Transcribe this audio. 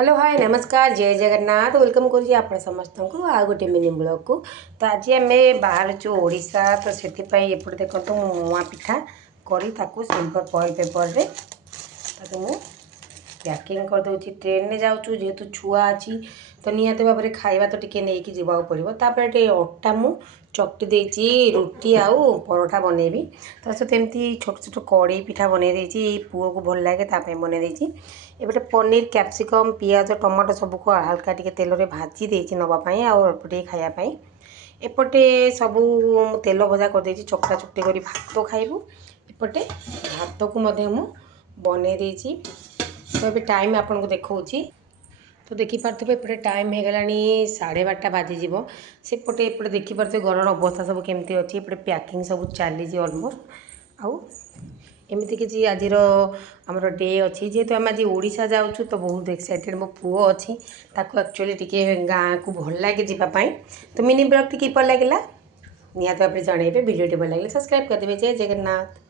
Hello hi नमस्कार जय Jagannath welcome करुँच आप समस्त को आ गोटे मिनी ब्लॉग को। तो आज आम बाहर ओडिशा तो से एपटे देखो मुआ पिठा करी सिल्वर फॉइल पेपर रे मुझे पैकिंग करदे ट्रेन में जाऊँ जेहेतु छुआ अच्छी तो निहत भाव में खाଇବା तो टी नहीं जावाक पड़ो। तापर अटा मु चकटी देती रुटी आउ परोठा बनैबी तो सहित एमती छोट छोट कड़े पिठा बनई पुओ को भल लगे बनई एपटे पनीर कैप्सिकम पियाज टमाटो सबको हल्का टी तेल में भाजी देती नापाई अल्प टे खायापाई एपटे सबू तेल भजा कर चकटा चकटी कर भात खाइबू एपटे भात को बनई तो ये टाइम आपको देखा तो देखिपे एपटे टाइम हो गला 12:30 बाजिज सेपटे एपटे देखिपे घर अवस्था सब केमती अच्छी एपटे पैकिंग सब चली ऑलमोस्ट आउ एमती किसी आज आमर डे अच्छी जेहेतु आम आज ओडिशा जाऊँ तो बहुत एक्साइटेड मो पुओ अच्छी एक्चुअली टी गाँ को भल लगे जावाई। तो मिनी ब्लॉग टी किपर लगे निहत भाव में जनइबे वीडियो भल लगे सब्सक्राइब करदे। जय जगन्नाथ।